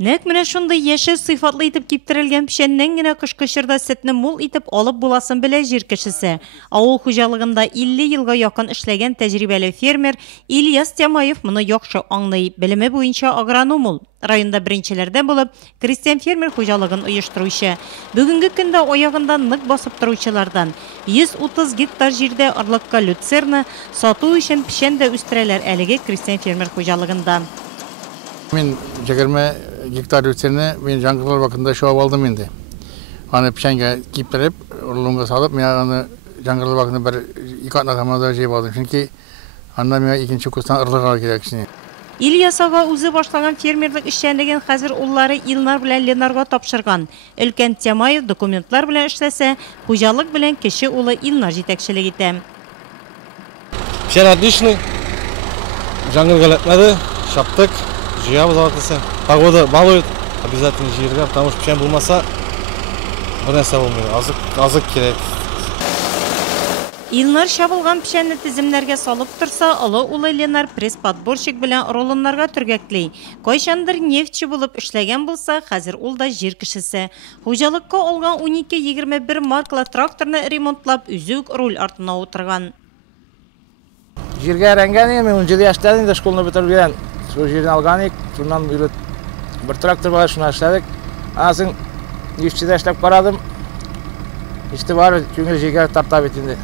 Нәк менә шундай яшел сыйфатлы итеп киптерелгән пешәннән генә кышкы сетне мул итеп алып буласын белә җир кешесе. Авыл хуҗалыгында 50 елга якын эшләгән тәҗрибәле фермер Ильяс Тямаев моны яхшы аңлый. Белеме буенча агроном ул. Районда беренчеләрдән булып крестьян фермер хуҗалыгын оештыручы. Бүгенге көндә аягында нык басып торучылардан 130 гектар җирдә орлыкка люцерна сату өчен пешән дә үстерәләр әлеге крестьян фермер хуҗалыгында. Мен 20 гектар люцерна мен жаңғырлар вакытында шуап алдым инде. Аны пешәнгә киптереп, урлыгына салып, мен аны жаңғырлар вакытында бер 2 атнада җыйып алдым. Чөнки аннан миңа икенче курстан ырлыга кирәк шуны. Ильяс ага үзе башлаган фермерлык эшчәнлеген хәзер уллары Илнар белән Ленарга тапшырган. Өлкән Тямаев документлар белән эшләсә, хуҗалык белән кече улы Илнар җитәкчелек итә. Пешән отличный. Жаңғырга ләтмәде, шаптык. Жиябыз артысы. Погода балует, обязательно жирга, потому что пешән булмаса, бер нәрсә булмый. Азык кирәк. Илнар шабылган пешәнне тиземнәргә салып торса, олы улы Ленар пресс-подборщик белән рулоннарга төргәкли. Кайчандыр нефтче булып эшләгән булса, хәзер ул да җир кешесе. Хуҗалыкка алган 12-21 маркалы тракторны ремонтлап, үзүк руль артына утырган. Җиргә әйләнгән, мен 17 яшьтә инде школны бетергән. Шул җирне алган идек, шуннан бер трактор бар, шуны эшләдек. Асын нефтчедә эшләп карадым. Иште бар, күңел җиргә тарта бит инде.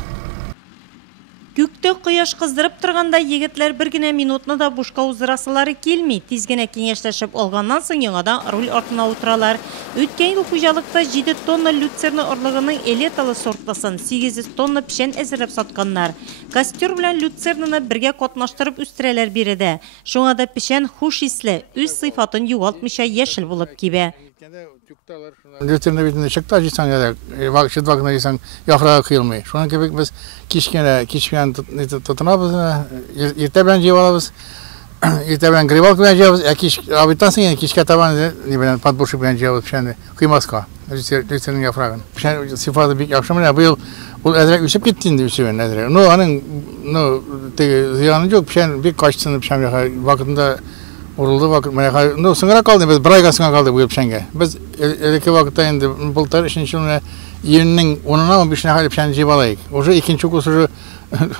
Күктә кояш кыздырып торганда егетләр бер генә минутны да бушка уздырасылары килми. Тиз генә киңәшләшеп алганнан соң яңадан руль артына утыралар. Үткән ел хуҗалыкта 7 тонна люцерна орлыгының элеталы сортлысын 800 тонна пешән әзерләп сатканнар. Костер белән люцернаны бергә катнаштырып үстерәләр биредә. Шуңа да пешән хуш исле, үз сыйфатын югалтмыйча яшел булып кибә. Люцерна битендә чыкта җисәң вакыт вакытына җисәң яфрагы кыйлмый. Шуның кебек без кичкән тотынабыз, иртә белән җыеп алабыз. Иртә белән грибалка белән җыябыз, кич абитан соң кичкә табан ни белән подборщик белән җыябыз пешәнне кыймаска. Люцерна яфрагын. Пешән сыйфаты бик яхшы менә бу ел ул әзрәк үсеп китте инде үсүен әзрәк. Ну аның теге зыяны юк, пешән бик качтыны пешән вакытында урылды вакыт менә ну соңра калды без бер айга соңга калды бу пешәнгә. Без элекке вакытта инде былтыр 3нче елны июньнең 10-на 15-на хәле пешән җыеп алайык. Уже икенче курс уже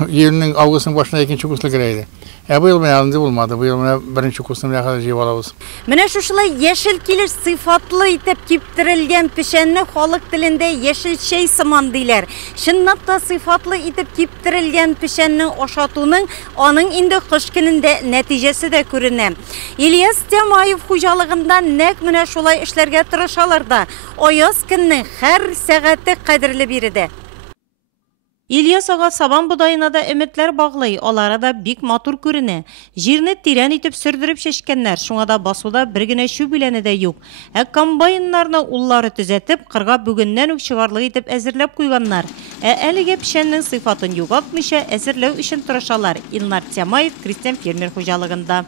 июньнең августның башында икенче курслы керәйде. Бу ел менә инде булмады. Бу ел менә беренче курсны менә хәзер җыеп алабыз. Менә шушылай яшел килеш сыйфатлы итеп киптерелгән пешәнне халык телендә яшел чәй сыман диләр. Чынлап та сыйфатлы итеп киптерелгән пешәнне ашатуның аның инде кыш көнендә нәтиҗәсе дә күренә. Ильяс Тямаев хуҗалыгында нәкъ менә шулай эшләргә тырышалар да. Аяз көннең һәр сәгате кадерле биредә. Ильяс ага сабан будайына да өметләр баглый, алары да бик матур күренә. Җирне тирән итеп сөрдереп чәчкәннәр, шуңа да басуда бер генә шу биләне дә юк. Комбайннарны уллары төзәтеп, кырга бүгеннән үк чыгарлык итеп әзерләп куйганнар. Әлеге пешәннең сыйфатын югалтмыйча әзерләү өчен тырышалар. Илнар Тямаев крестьян фермер хуҗалыгында.